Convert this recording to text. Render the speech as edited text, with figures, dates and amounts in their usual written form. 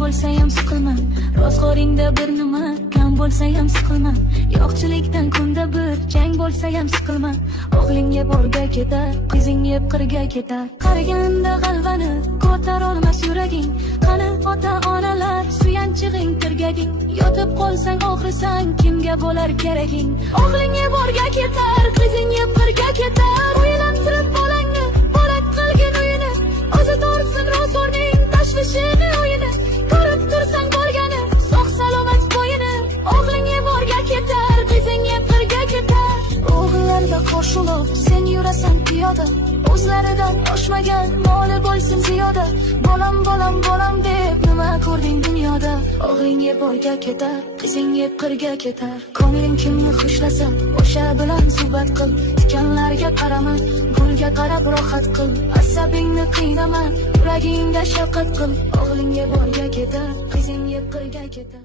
bo'lsa ham siqilma, ro'zg'oringda bir nima kam bo'lsa ham siqilma, yo'qchilikdan kunda bir jang bo'lsa ham siqilma. O'g'ling yeb o'rga ketar, qizing yeb qirga ketar. Qariganda g'alvani ko'tar olmas yuraging. Qani ota-onalar suyanchig'ing, tirgaging. Yotib qolsang og'risan, kimga bo'lar keraging? O'g'ling yeb o'rga ketar, qizing yeb qirga ketar. O'ylantirib bolangni, bolat qilgin uyini. O'zi tortsin ro'zg'orning tashvishini o'yini. Ko'rib tursan bo'lgani, sog' salomat bo'yini. O'g'ling yeb o'rga ketar, qizing yeb qirga ketar. O'g'illarda qo'shilib sen yurasan piyoda, o'zlaridan oshmagan moli bo'lsin ziyoda. Bolam bolam bolam deb nima ko'rding dunyoda? O'g'ling yeb o'rga ketar, qizing yeb qirga ketar. Ko'ngling kimni xushlasa o'sha bilan suhbat qil. Tikanlarga qarama, gulga qarab rohat qil. Asabingni qiynama, yuragingga shafqat qil. O'g'ling yeb o'rga ketar, qizing yeb qirga ketar.